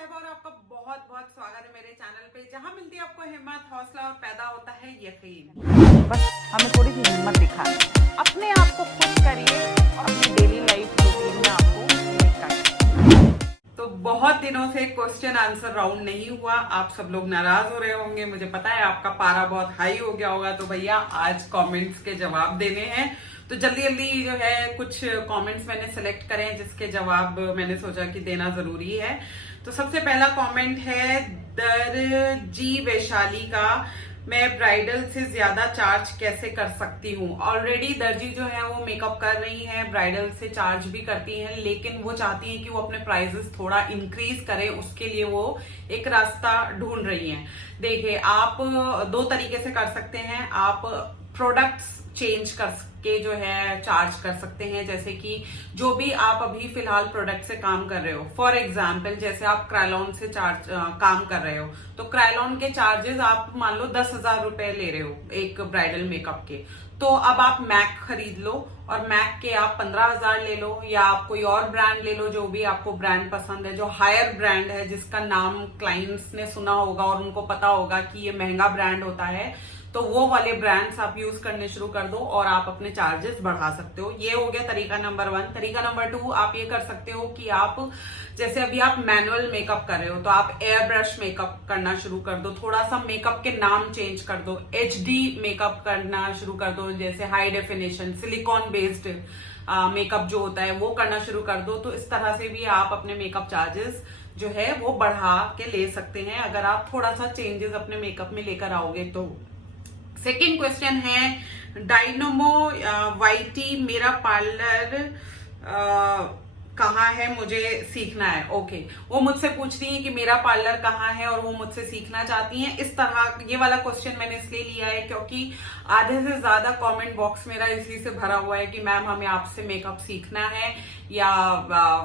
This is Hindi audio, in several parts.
साहिबा और आपका बहुत बहुत स्वागत है मेरे चैनल पे, जहां मिलती है आपको हिम्मत, हौसला और पैदा होता है यकीन। बस हमें थोड़ी सी हिम्मत दिखानी, अपने आप को खुश करिए और अपनी डेली लाइफ रूटीन में आपको लेकर। तो बहुत दिनों से क्वेश्चन आंसर राउंड नहीं हुआ, आप सब लोग नाराज हो रहे होंगे, मुझे पता है आपका पारा बहुत हाई हो गया होगा। तो भैया आज कमेंट्स के जवाब देने हैं, तो जल्दी जल्दी जो है कुछ कमेंट्स मैंने सेलेक्ट करे हैं जिसके जवाब मैंने सोचा कि देना जरूरी है। तो सबसे पहला कमेंट है दरजी वैशाली का, मैं ब्राइडल से ज्यादा चार्ज कैसे कर सकती हूँ। ऑलरेडी दर्जी जो है वो मेकअप कर रही हैं, ब्राइडल से चार्ज भी करती हैं, लेकिन वो चाहती हैं कि वो अपने प्राइसेस थोड़ा इंक्रीज करें, उसके लिए वो एक रास्ता ढूंढ रही हैं। देखिए, आप दो तरीके से कर सकते हैं। आप प्रोडक्ट्स चेंज करके जो है चार्ज कर सकते हैं, जैसे कि जो भी आप अभी फिलहाल प्रोडक्ट से काम कर रहे हो। फॉर एग्जाम्पल, जैसे आप क्रायलॉन से काम कर रहे हो, तो क्रायलॉन के चार्जेस आप मान लो 10,000 रुपए ले रहे हो एक ब्राइडल मेकअप के। तो अब आप मैक खरीद लो और मैक के आप 15,000 ले लो, या आप कोई और ब्रांड ले लो, जो भी आपको ब्रांड पसंद है, जो हायर ब्रांड है, जिसका नाम क्लाइंट्स ने सुना होगा और उनको पता होगा कि ये महंगा ब्रांड होता है, तो वो वाले ब्रांड्स आप यूज करने शुरू कर दो और आप अपने चार्जेस बढ़ा सकते हो। ये हो गया तरीका नंबर 1। तरीका नंबर 2, आप ये कर सकते हो कि आप जैसे अभी आप मैनुअल मेकअप कर रहे हो, तो आप एयर ब्रश मेकअप करना शुरू कर दो, थोड़ा सा मेकअप के नाम चेंज कर दो, HD मेकअप करना शुरू कर दो, जैसे high definition silicon based makeup जो होता है वो करना शुरू कर दो। तो इस तरह से भी आप अपने मेकअप चार्जेस जो है वो बढ़ा के ले सकते हैं, अगर आप थोड़ा सा चेंजेस अपने मेकअप में लेकर आओगे तो। सेकेंड क्वेश्चन है डायनोमो वाईटी, मेरा पार्लर कहाँ है, मुझे सीखना है। ओके, वो मुझसे पूछ रही है कि मेरा पार्लर कहाँ है और वो मुझसे सीखना चाहती हैं। इस तरह ये वाला क्वेश्चन मैंने इसलिए लिया है क्योंकि आधे से ज्यादा कमेंट बॉक्स मेरा इसी से भरा हुआ है कि मैम हमें आपसे मेकअप सीखना है, या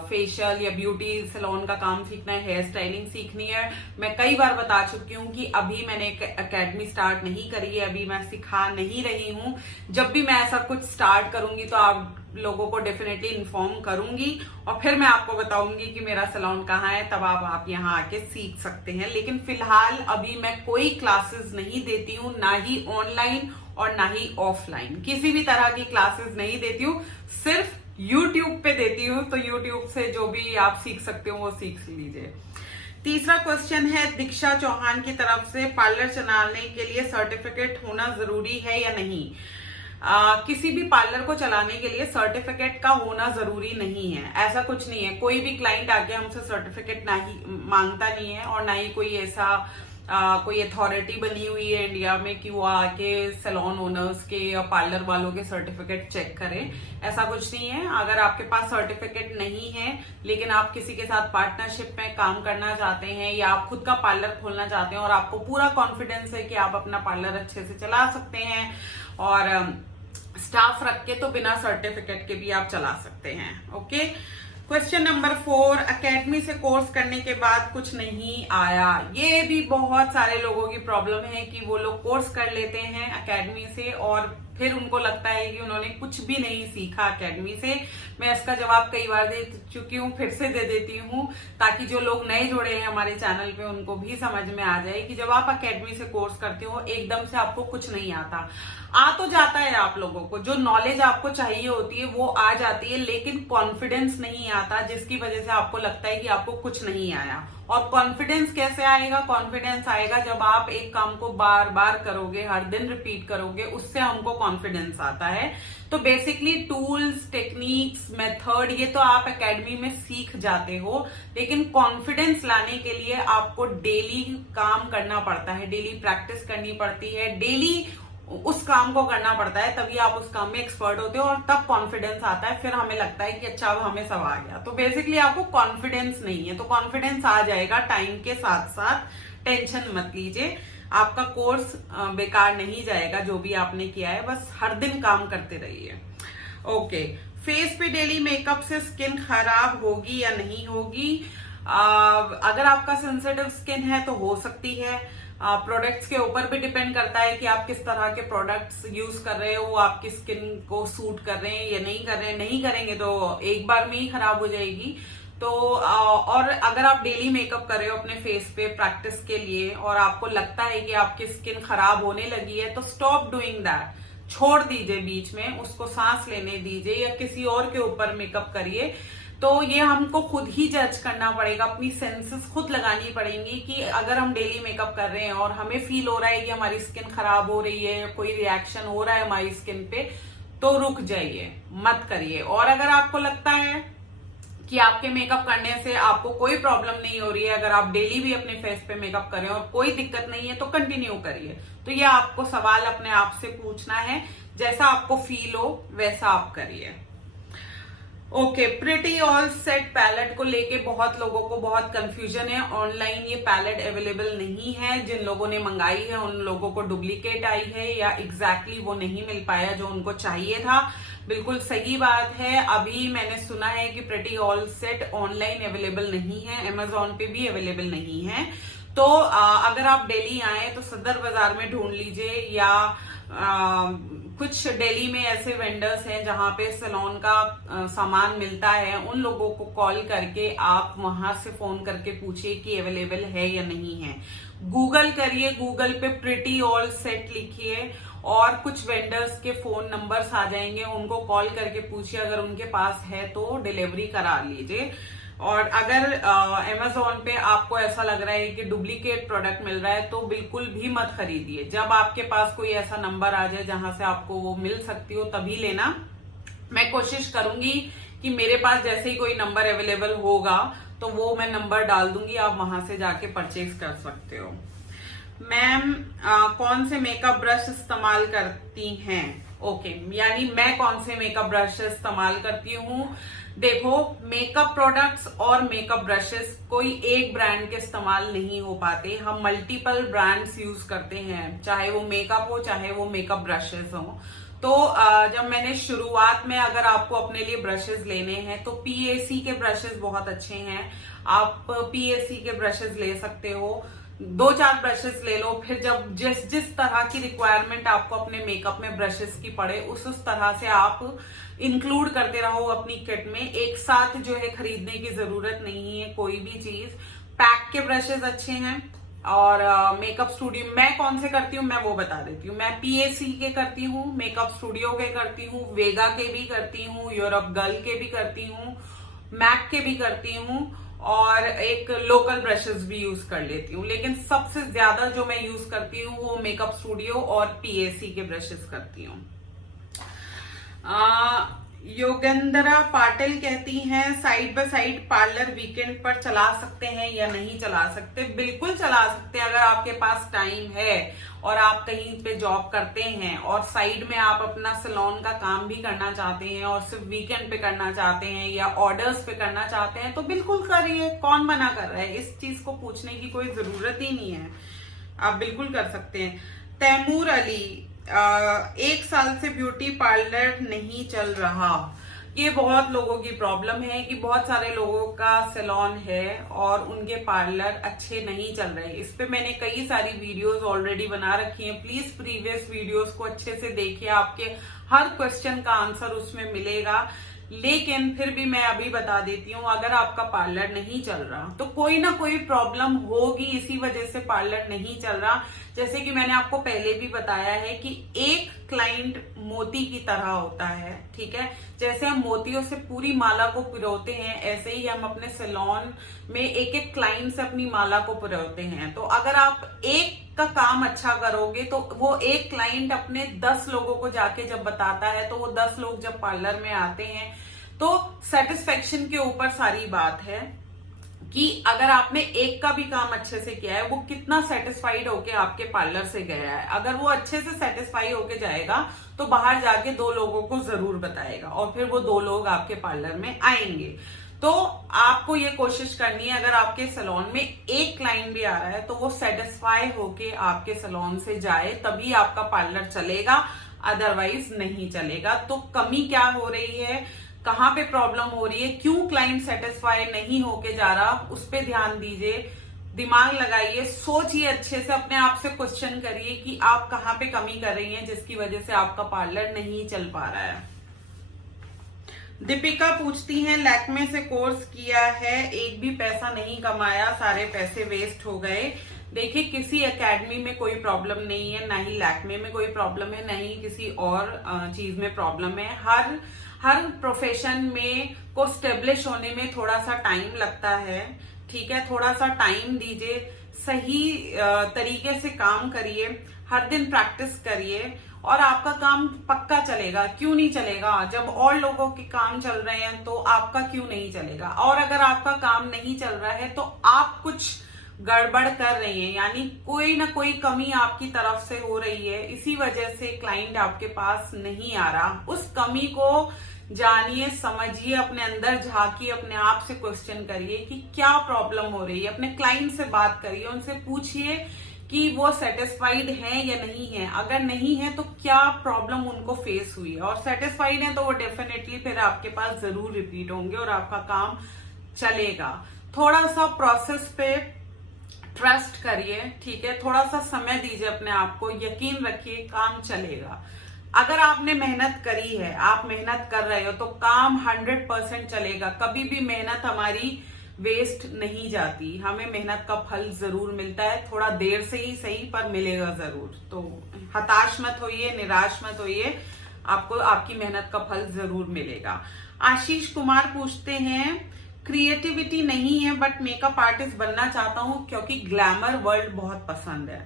फेशियल या ब्यूटी सैलून का काम सीखना है, हेयर स्टाइलिंग सीखनी है। मैं कई बार बता चुकी हूँ कि अभी मैंने एक एकेडमी स्टार्ट नहीं करी है, अभी मैं सिखा नहीं रही हूँ। जब भी मैं ऐसा कुछ स्टार्ट करूंगी तो आप लोगों को डेफिनेटली इन्फॉर्म करूंगी और फिर मैं आपको बताऊंगी कि मेरा सैलून कहाँ है, तब आप यहाँ आके सीख सकते हैं। लेकिन फिलहाल अभी मैं कोई क्लासेस नहीं देती हूँ, ना ही ऑनलाइन और ना ही ऑफलाइन, किसी भी तरह की क्लासेस नहीं देती हूँ, सिर्फ YouTube पे देती हूँ। तो YouTube से जो भी आप सीख सकते हो वो सीख लीजिए। तीसरा क्वेश्चन है दीक्षा चौहान की तरफ से, पार्लर चलाने के लिए सर्टिफिकेट होना जरूरी है या नहीं। किसी भी पार्लर को चलाने के लिए सर्टिफिकेट का होना जरूरी नहीं है, ऐसा कुछ नहीं है। कोई भी क्लाइंट आके हमसे सर्टिफिकेट नहीं मांगता नहीं है, और ना ही कोई ऐसा कोई अथॉरिटी बनी हुई है इंडिया में कि वो आके सैलून ओनर्स के या पार्लर वालों के सर्टिफिकेट चेक करें, ऐसा कुछ नहीं है। अगर आपके पास सर्टिफिकेट नहीं है लेकिन आप किसी के साथ पार्टनरशिप में काम करना चाहते हैं, या आप खुद का पार्लर खोलना चाहते हैं और आपको पूरा कॉन्फिडेंस है कि आप अपना पार्लर अच्छे से चला सकते हैं और स्टाफ रख के, तो बिना सर्टिफिकेट के भी आप चला सकते हैं। ओके। क्वेश्चन नंबर 4, एकेडमी से कोर्स करने के बाद कुछ नहीं आया। ये भी बहुत सारे लोगों की प्रॉब्लम है कि वो लोग कोर्स कर लेते हैं एकेडमी से और फिर उनको लगता है कि उन्होंने कुछ भी नहीं सीखा एकेडमी से। मैं इसका जवाब कई बार दे चुकी हूँ, फिर से दे देती हूँ, ताकि जो लोग नए जुड़े हैं हमारे चैनल पे उनको भी समझ में आ जाए कि जब आप एकेडमी से कोर्स करते हो एकदम से आपको कुछ नहीं आता। आ तो जाता है, आप लोगों को जो नॉलेज आपको चाहिए होती है वो आ जाती है, लेकिन कॉन्फिडेंस नहीं आता, जिसकी वजह से आपको लगता है कि आपको कुछ नहीं आया। और कॉन्फिडेंस कैसे आएगा? कॉन्फिडेंस आएगा जब आप एक काम को बार बार करोगे, हर दिन रिपीट करोगे, उससे हमको कॉन्फिडेंस आता है। तो बेसिकली टूल्स, टेक्निक्स, मेथड ये तो आप एकेडमी में सीख जाते हो, लेकिन कॉन्फिडेंस लाने के लिए आपको डेली काम करना पड़ता है, डेली प्रैक्टिस करनी पड़ती है, डेली उस काम को करना पड़ता है, तभी आप उस काम में एक्सपर्ट होते हो और तब कॉन्फिडेंस आता है। फिर हमें लगता है कि अच्छा अब हमें सब आ गया। तो बेसिकली आपको कॉन्फिडेंस नहीं है, तो कॉन्फिडेंस आ जाएगा टाइम के साथ साथ, टेंशन मत लीजिए। आपका कोर्स बेकार नहीं जाएगा, जो भी आपने किया है, बस हर दिन काम करते रहिए। ओके। फेस पे डेली मेकअप से स्किन खराब होगी या नहीं होगी? अगर आपका सेंसिटिव स्किन है तो हो सकती है। प्रोडक्ट्स के ऊपर भी डिपेंड करता है कि आप किस तरह के प्रोडक्ट्स यूज कर रहे हो, वो आपकी स्किन को सूट कर रहे हैं या नहीं कर रहे हैं। नहीं करेंगे तो एक बार में ही खराब हो जाएगी। तो और अगर आप डेली मेकअप कर रहे हो अपने फेस पे प्रैक्टिस के लिए और आपको लगता है कि आपकी स्किन खराब होने लगी है, तो स्टॉप डूइंग दैट, छोड़ दीजिए बीच में, उसको सांस लेने दीजिए या किसी और के ऊपर मेकअप करिए। तो ये हमको खुद ही जज करना पड़ेगा, अपनी सेंसेस खुद लगानी पड़ेंगी कि अगर हम डेली मेकअप कर रहे हैं और हमें फील हो रहा है कि हमारी स्किन खराब हो रही है, कोई रिएक्शन हो रहा है हमारी स्किन पे, तो रुक जाइए, मत करिए। और अगर आपको लगता है कि आपके मेकअप करने से आपको कोई प्रॉब्लम नहीं हो रही है, अगर आप डेली भी अपने फेस पे मेकअप करें और कोई दिक्कत नहीं है, तो कंटिन्यू करिए। तो ये आपको सवाल अपने आप से पूछना है, जैसा आपको फील हो वैसा आप करिए। Okay, pretty all set palette को लेके बहुत लोगों को बहुत कंफ्यूजन है। ऑनलाइन ये पैलेट अवेलेबल नहीं है, जिन लोगों ने मंगाई है उन लोगों को डुप्लीकेट आई है या एग्जैक्टली वो नहीं मिल पाया जो उनको चाहिए था। बिल्कुल सही बात है। अभी मैंने सुना है कि pretty all set online available नहीं है, अमेजोन पे भी अवेलेबल नहीं है। तो अगर आप दिल्ली आए तो सदर बाजार में ढूंढ लीजिए या कुछ दिल्ली में ऐसे वेंडर्स हैं जहां पे सैलून का सामान मिलता है, उन लोगों को कॉल करके आप वहां से फोन करके पूछिए कि अवेलेबल है या नहीं है। गूगल करिए, गूगल पे प्रिटी ऑल सेट लिखिए और कुछ वेंडर्स के फोन नंबर्स आ जाएंगे, उनको कॉल करके पूछिए, अगर उनके पास है तो डिलीवरी करा लीजिए। और अगर अमेजोन पे आपको ऐसा लग रहा है कि डुप्लीकेट प्रोडक्ट मिल रहा है तो बिल्कुल भी मत खरीदिए। जब आपके पास कोई ऐसा नंबर आ जाए जहां से आपको वो मिल सकती हो तभी लेना। मैं कोशिश करूंगी कि मेरे पास जैसे ही कोई नंबर अवेलेबल होगा तो वो मैं नंबर डाल दूंगी, आप वहां से जाके परचेज कर सकते हो। मैम कौन से मेकअप ब्रश इस्तेमाल करती हैं? ओके, यानी मैं कौन से मेकअप ब्रश इस्तेमाल करती हूँ। देखो, मेकअप प्रोडक्ट्स और मेकअप ब्रशेस कोई एक ब्रांड के इस्तेमाल नहीं हो पाते, हम मल्टीपल ब्रांड्स यूज करते हैं, चाहे वो मेकअप हो चाहे वो मेकअप ब्रशेस हो। तो जब मैंने शुरुआत में, अगर आपको अपने लिए ब्रशेस लेने हैं तो पीएसी के ब्रशेस बहुत अच्छे हैं, आप पीएसी के ब्रशेस ले सकते हो। 2-4 ब्रशेस ले लो, फिर जब जिस तरह की रिक्वायरमेंट आपको अपने मेकअप में ब्रशेस की पड़े उस तरह से आप इंक्लूड करते रहो अपनी किट में। एक साथ जो है खरीदने की जरूरत नहीं है कोई भी चीज। पैक के ब्रशेस अच्छे हैं। और मेकअप स्टूडियो मैं कौन से करती हूँ मैं वो बता देती हूँ। मैं पीएसी के करती हूँ, मेकअप स्टूडियो के करती हूँ, वेगा के भी करती हूँ, यूरोप गर्ल के भी करती हूँ, मैक के भी करती हूँ और एक लोकल ब्रशेस भी यूज कर लेती हूँ। लेकिन सबसे ज्यादा जो मैं यूज करती हूँ वो मेकअप स्टूडियो और पीएसी के ब्रशेस करती हूँ। योगेंद्रा पाटिल कहती हैं side by side parlour weekend पर चला सकते हैं या नहीं चला सकते? बिल्कुल चला सकते हैं, अगर आपके पास टाइम है और आप कहीं पे जॉब करते हैं और साइड में आप अपना सैलून का काम भी करना चाहते हैं और सिर्फ वीकेंड पे करना चाहते हैं या ऑर्डर्स पे करना चाहते हैं तो बिल्कुल करिए, कौन मना कर रहा है। इस चीज को पूछने की कोई जरूरत ही नहीं है, आप बिल्कुल कर सकते हैं। तैमूर अली, 1 साल से ब्यूटी पार्लर नहीं चल रहा। ये बहुत लोगों की प्रॉब्लम है कि बहुत सारे लोगों का सैलून है और उनके पार्लर अच्छे नहीं चल रहे। इस पे मैंने कई सारी वीडियोस ऑलरेडी बना रखी हैं, प्लीज प्रीवियस वीडियोस को अच्छे से देखिए, आपके हर क्वेश्चन का आंसर उसमें मिलेगा। लेकिन फिर भी मैं अभी बता देती हूँ, अगर आपका पार्लर नहीं चल रहा तो कोई ना कोई प्रॉब्लम होगी, इसी वजह से पार्लर नहीं चल रहा। जैसे कि मैंने आपको पहले भी बताया है कि एक क्लाइंट मोती की तरह होता है, ठीक है। जैसे हम मोतियों से पूरी माला को पिरोते हैं, ऐसे ही हम अपने सैलून में एक एक क्लाइंट से अपनी माला को पिरोते हैं। तो अगर आप एक का काम अच्छा करोगे तो वो एक क्लाइंट अपने 10 लोगों को जाके जब बताता है तो वो 10 लोग जब पार्लर में आते हैं तो सेटिस्फेक्शन के ऊपर सारी बात है कि अगर आपने एक का भी काम अच्छे से किया है वो कितना सेटिस्फाइड होके आपके पार्लर से गया है। अगर वो अच्छे से सेटिस्फाई होके जाएगा तो बाहर जाके 2 लोगों को जरूर बताएगा और फिर वो 2 लोग आपके पार्लर में आएंगे। तो आपको ये कोशिश करनी है, अगर आपके सैलून में एक क्लाइंट भी आ रहा है तो वो सेटिस्फाई होके आपके सैलून से जाए, तभी आपका पार्लर चलेगा, अदरवाइज नहीं चलेगा। तो कमी क्या हो रही है, कहाँ पे प्रॉब्लम हो रही है, क्यों क्लाइंट सेटिस्फाई नहीं होके जा रहा, उस पर ध्यान दीजिए, दिमाग लगाइए, सोचिए, अच्छे से अपने आप से क्वेश्चन करिए कि आप कहाँ पे कमी कर रही हैं जिसकी वजह से आपका पार्लर नहीं चल पा रहा है। दीपिका पूछती हैं, लैक्मे से कोर्स किया है, एक भी पैसा नहीं कमाया, सारे पैसे वेस्ट हो गए। देखिए, किसी एकेडमी में कोई प्रॉब्लम नहीं है, ना ही लैक्मे में कोई प्रॉब्लम है, ना ही किसी और चीज में प्रॉब्लम है। हर प्रोफेशन में को स्टेब्लिश होने में थोड़ा सा टाइम लगता है, ठीक है। थोड़ा सा टाइम दीजिए, सही तरीके से काम करिए, हर दिन प्रैक्टिस करिए और आपका काम पक्का चलेगा। क्यों नहीं चलेगा? जब और लोगों के काम चल रहे हैं तो आपका क्यों नहीं चलेगा? और अगर आपका काम नहीं चल रहा है तो आप कुछ गड़बड़ कर रही हैं, यानी कोई ना कोई कमी आपकी तरफ से हो रही है, इसी वजह से क्लाइंट आपके पास नहीं आ रहा। उस कमी को जानिए, समझिए, अपने अंदर झांकिए, अपने आप से क्वेश्चन करिए कि क्या प्रॉब्लम हो रही है। अपने क्लाइंट से बात करिए, उनसे पूछिए कि वो सेटिस्फाइड हैं या नहीं है। अगर नहीं है तो क्या प्रॉब्लम उनको फेस हुई है, और सेटिस्फाइड है तो वो डेफिनेटली फिर आपके पास जरूर रिपीट होंगे और आपका काम चलेगा। थोड़ा सा प्रोसेस पे ट्रस्ट करिए, ठीक है। थोड़ा सा समय दीजिए अपने आप को, यकीन रखिए काम चलेगा। अगर आपने मेहनत करी है, आप मेहनत कर रहे हो, तो काम 100% चलेगा। कभी भी मेहनत हमारी वेस्ट नहीं जाती, हमें मेहनत का फल जरूर मिलता है, थोड़ा देर से ही सही पर मिलेगा जरूर। तो हताश मत होइए, निराश मत होइए, आपको आपकी मेहनत का फल जरूर मिलेगा। आशीष कुमार पूछते हैं, क्रिएटिविटी नहीं है बट मेकअप आर्टिस्ट बनना चाहता हूं क्योंकि ग्लैमर वर्ल्ड बहुत पसंद है।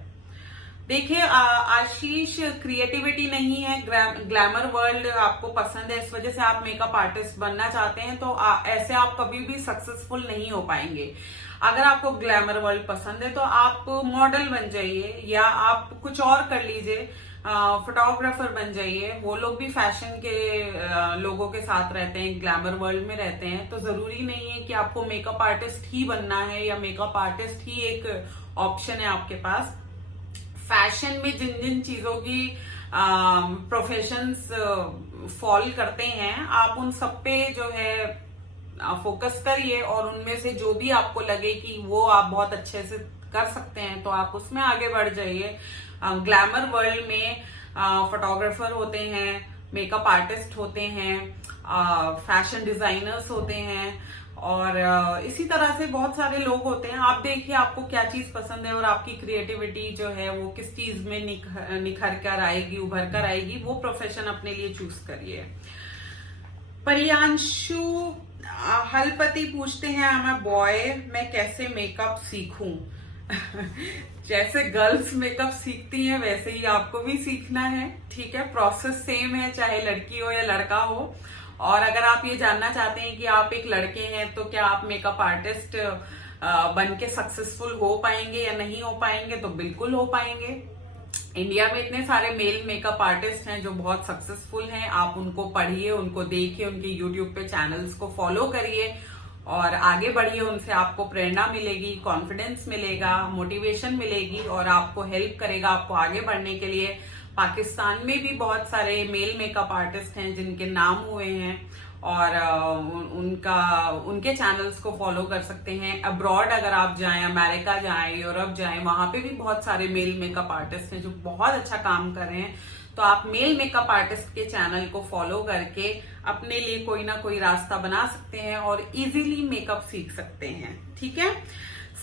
देखिए आशीष, क्रिएटिविटी नहीं है, ग्लैमर वर्ल्ड आपको पसंद है, इस वजह से आप मेकअप आर्टिस्ट बनना चाहते हैं, तो ऐसे आप कभी भी सक्सेसफुल नहीं हो पाएंगे। अगर आपको ग्लैमर वर्ल्ड पसंद है तो आप मॉडल बन जाइए, या आप कुछ और कर लीजिए, फोटोग्राफर बन जाइए। वो लोग भी फैशन के लोगों के साथ रहते हैं, ग्लैमर वर्ल्ड में रहते हैं। तो जरूरी नहीं है कि आपको मेकअप आर्टिस्ट ही बनना है, या मेकअप आर्टिस्ट ही एक ऑप्शन है आपके पास। फैशन में जिन जिन चीजों की प्रोफेशंस फॉल करते हैं, आप उन सब पे जो है फोकस करिए, और उनमें से जो भी आपको लगे कि वो आप बहुत अच्छे से कर सकते हैं तो आप उसमें आगे बढ़ जाइए। ग्लैमर वर्ल्ड में फोटोग्राफर होते हैं, मेकअप आर्टिस्ट होते हैं, फैशन डिजाइनर्स होते हैं, और इसी तरह से बहुत सारे लोग होते हैं। आप देखिए आपको क्या चीज पसंद है और आपकी क्रिएटिविटी जो है वो किस चीज में निखर कर आएगी, उभर कर आएगी, वो प्रोफेशन अपने लिए चूज करिए। प्रियांशु हलपति पूछते हैं, मैं बॉय, मैं कैसे मेकअप सीखूं? जैसे गर्ल्स मेकअप सीखती हैं वैसे ही आपको भी सीखना है, ठीक है। प्रोसेस सेम है, चाहे लड़की हो या लड़का हो। और अगर आप ये जानना चाहते हैं कि आप एक लड़के हैं तो क्या आप मेकअप आर्टिस्ट बन के सक्सेसफुल हो पाएंगे या नहीं हो पाएंगे, तो बिल्कुल हो पाएंगे। इंडिया में इतने सारे मेल मेकअप आर्टिस्ट हैं जो बहुत सक्सेसफुल हैं। आप उनको पढ़िए, उनको देखिए, उनके यूट्यूब पे चैनल्स को फॉलो करिए और आगे बढ़िए। उनसे आपको प्रेरणा मिलेगी, कॉन्फिडेंस मिलेगा, मोटिवेशन मिलेगी, और आपको हेल्प करेगा आपको आगे बढ़ने के लिए। पाकिस्तान में भी बहुत सारे मेल मेकअप आर्टिस्ट हैं जिनके नाम हुए हैं, और उनके चैनल्स को फॉलो कर सकते हैं। अब्रॉड अगर आप जाएं, अमेरिका जाएं, यूरोप जाएं, वहां पे भी बहुत सारे मेल मेकअप आर्टिस्ट हैं जो बहुत अच्छा काम कर रहे हैं। तो आप मेल मेकअप आर्टिस्ट के चैनल को फॉलो करके अपने लिए कोई ना कोई रास्ता बना सकते हैं और इजीली मेकअप सीख सकते हैं, ठीक है।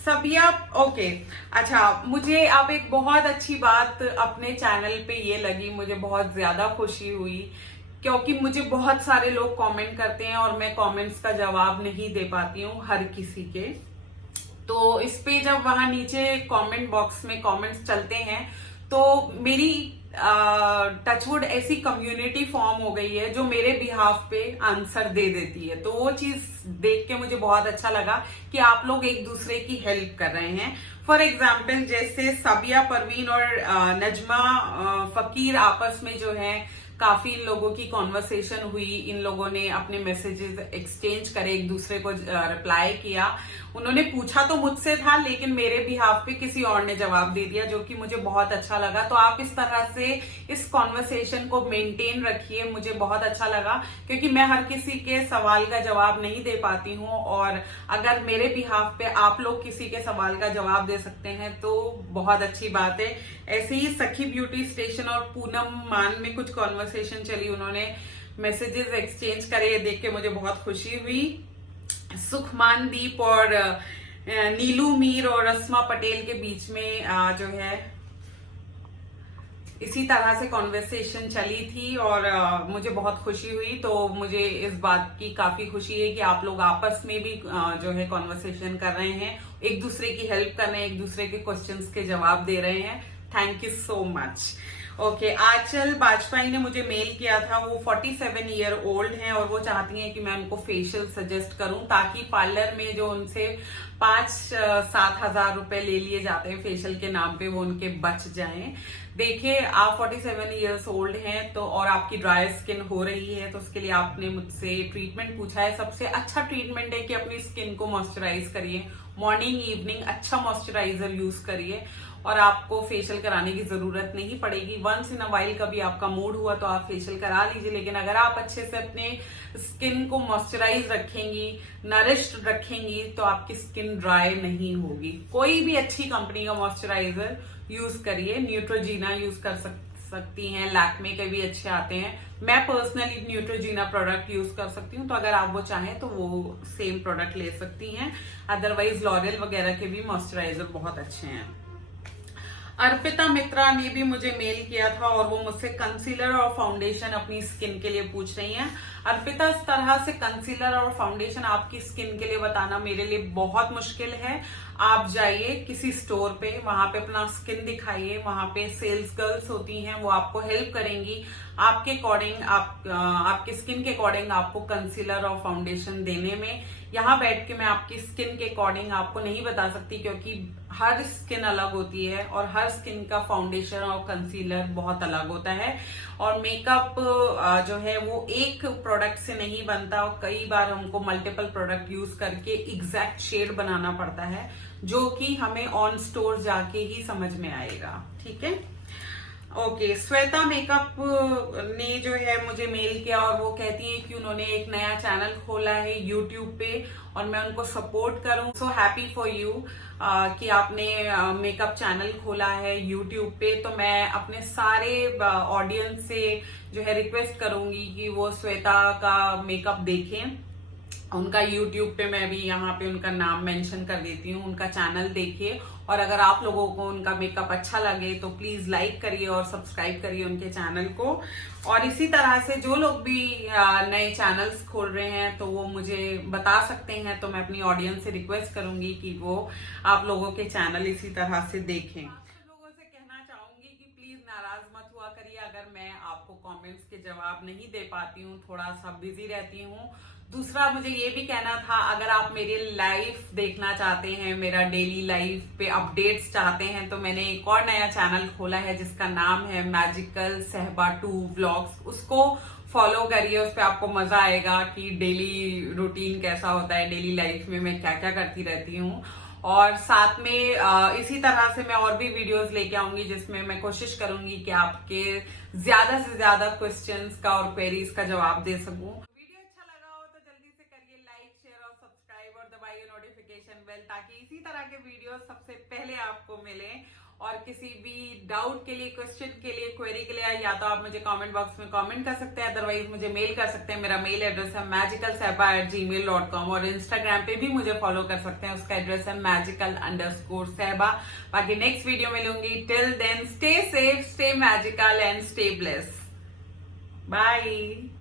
सबिया, ओके, अच्छा, मुझे अब एक बहुत अच्छी बात अपने चैनल पे ये लगी, मुझे बहुत ज्यादा खुशी हुई, क्योंकि मुझे बहुत सारे लोग कमेंट करते हैं और मैं कमेंट्स का जवाब नहीं दे पाती हूँ हर किसी के। तो इस पे जब वहां नीचे कमेंट बॉक्स में कमेंट्स चलते हैं तो मेरी टचवुड ऐसी कम्युनिटी फॉर्म हो गई है जो मेरे बिहाफ पे आंसर दे देती है। तो वो चीज देख के मुझे बहुत अच्छा लगा कि आप लोग एक दूसरे की हेल्प कर रहे हैं। फॉर एग्जाम्पल, जैसे सबिया परवीन और नजमा फकीर आपस में जो है काफी इन लोगों की कॉन्वर्सेशन हुई, इन लोगों ने अपने मैसेजेस एक्सचेंज करे, एक दूसरे को रिप्लाई किया। उन्होंने पूछा तो मुझसे था, लेकिन मेरे बिहाफ पे किसी और ने जवाब दे दिया, जो कि मुझे बहुत अच्छा लगा। तो आप इस तरह से इस कॉन्वर्सेशन को मेंटेन रखिए, मुझे बहुत अच्छा लगा, क्योंकि मैं हर किसी के सवाल का जवाब नहीं दे पाती हूँ, और अगर मेरे बिहाफ पे आप लोग किसी के सवाल का जवाब दे सकते हैं तो बहुत अच्छी बात है। ऐसे ही सखी ब्यूटी स्टेशन और पूनम मान में कुछ कॉन्वर्सेशन चली, उन्होंने मैसेजेस एक्सचेंज करे, ये देख के मुझे बहुत खुशी हुई। सुखमान दीप और नीलू मीर और रस्मा पटेल के बीच में जो है इसी तरह से कॉन्वर्सेशन चली थी और मुझे बहुत खुशी हुई। तो मुझे इस बात की काफी खुशी है कि आप लोग आपस में भी जो है कॉन्वर्सेशन कर रहे हैं, एक दूसरे की हेल्प कर रहे हैं, एक दूसरे के क्वेश्चंस के जवाब दे रहे हैं। Thank you so much. Okay, Aanchal Bajpai ने मुझे मेल किया था। वो 47 ईयर ओल्ड हैं और वो चाहती हैं कि मैं उनको फेशियल सजेस्ट करूं ताकि पार्लर में जो उनसे 5-7 हजार रुपए ले लिए जाते हैं फेशियल के नाम पे, वो उनके बच जाएं। देखिए, आप 47 ईयर्स ओल्ड हैं तो और आपकी ड्राई स्किन हो रही है, तो उसके लिए आपने मुझसे ट्रीटमेंट पूछा है। सबसे अच्छा ट्रीटमेंट है कि अपनी स्किन को मॉइस्चराइज करिए, मॉर्निंग इवनिंग अच्छा मॉइस्चराइजर यूज करिए और आपको फेशियल कराने की जरूरत नहीं पड़ेगी। वंस इन अ वाइल कभी आपका मूड हुआ तो आप फेशियल करा लीजिए, लेकिन अगर आप अच्छे से अपने स्किन को मॉइस्चराइज रखेंगी, नरिश्ड रखेंगी, तो आपकी स्किन ड्राई नहीं होगी। कोई भी अच्छी कंपनी का मॉइस्चराइजर यूज करिए, न्यूट्रोजीना यूज कर सकती हैं, लैक्मे के भी अच्छे आते हैं। मैं पर्सनली न्यूट्रोजीना प्रोडक्ट यूज कर सकती हूँ, तो अगर आप वो चाहें तो वो सेम प्रोडक्ट ले सकती हैं। अदरवाइज लॉरियल वगैरह के भी मॉइस्चराइजर बहुत अच्छे हैं। अर्पिता मित्रा ने भी मुझे मेल किया था और वो मुझसे कंसीलर और फाउंडेशन अपनी स्किन के लिए पूछ रही हैं। अर्पिता, इस तरह से कंसीलर और फाउंडेशन आपकी स्किन के लिए बताना मेरे लिए बहुत मुश्किल है। आप जाइए किसी स्टोर पे, वहां पे अपना स्किन दिखाइए, वहां पे सेल्स गर्ल्स होती हैं, वो आपको हेल्प करेंगी आपके अकॉर्डिंग, आपके स्किन के अकॉर्डिंग आपको कंसीलर और फाउंडेशन देने में। यहाँ बैठ के मैं आपकी स्किन के अकॉर्डिंग आपको नहीं बता सकती, क्योंकि हर स्किन अलग होती है और हर स्किन का फाउंडेशन और कंसीलर बहुत अलग होता है। और मेकअप जो है वो एक प्रोडक्ट से नहीं बनता और कई बार हमको मल्टीपल प्रोडक्ट यूज करके एग्जैक्ट शेड बनाना पड़ता है, जो कि हमें ऑन स्टोर जाके ही समझ में आएगा। ठीक है, ओके। श्वेता मेकअप ने जो है मुझे मेल किया और वो कहती है कि उन्होंने एक नया चैनल खोला है यूट्यूब पे और मैं उनको सपोर्ट करूं। सो हैप्पी फॉर यू कि आपने मेकअप चैनल खोला है यूट्यूब पे। तो मैं अपने सारे ऑडियंस से जो है रिक्वेस्ट करूंगी कि वो श्वेता का मेकअप देखें। उनका यूट्यूब पे मैं भी यहाँ पे उनका नाम मेंशन कर देती हूँ, उनका चैनल देखिए। और अगर आप लोगों को उनका मेकअप अच्छा लगे तो प्लीज लाइक करिए और सब्सक्राइब करिए उनके चैनल को। और इसी तरह से जो लोग भी नए चैनल्स खोल रहे हैं तो वो मुझे बता सकते हैं, तो मैं अपनी ऑडियंस से रिक्वेस्ट करूंगी कि वो आप लोगों के चैनल इसी तरह से देखें। लोगों से कहना चाहूंगी कि प्लीज नाराज मत हुआ करिए अगर मैं आपको कमेंट्स के जवाब नहीं दे पाती हूँ, थोड़ा सा बिजी रहती हूँ। दूसरा मुझे ये भी कहना था, अगर आप मेरी लाइफ देखना चाहते हैं, मेरा डेली लाइफ पे अपडेट्स चाहते हैं, तो मैंने एक और नया चैनल खोला है जिसका नाम है मैजिकल सहबा 2 व्लॉग्स। उसको फॉलो करिए, उस पर आपको मजा आएगा कि डेली रूटीन कैसा होता है, डेली लाइफ में मैं क्या क्या करती रहती हूँ। और साथ में इसी तरह से मैं और भी वीडियोस लेके आऊंगी जिसमें मैं कोशिश करूंगी कि आपके ज्यादा से ज्यादा क्वेश्चंस का और क्वेरीज का जवाब दे सकूं। वीडियो अच्छा लगा हो तो जल्दी से करिए लाइक, शेयर और सब्सक्राइब और दबाइए नोटिफिकेशन बेल, ताकि इसी तरह के वीडियो सबसे पहले आपको मिले। और किसी भी डाउट के लिए, क्वेश्चन के लिए, क्वेरी के लिए या तो आप मुझे कमेंट बॉक्स में कमेंट कर सकते हैं, अदरवाइज मुझे मेल कर सकते हैं। मेरा मेल एड्रेस है magicalsehba@gmail.com और इंस्टाग्राम पे भी मुझे फॉलो कर सकते हैं, उसका एड्रेस है magical_sehba। बाकी नेक्स्ट वीडियो में मिलूंगी। Till then stay safe, stay magical and stay blessed. Bye.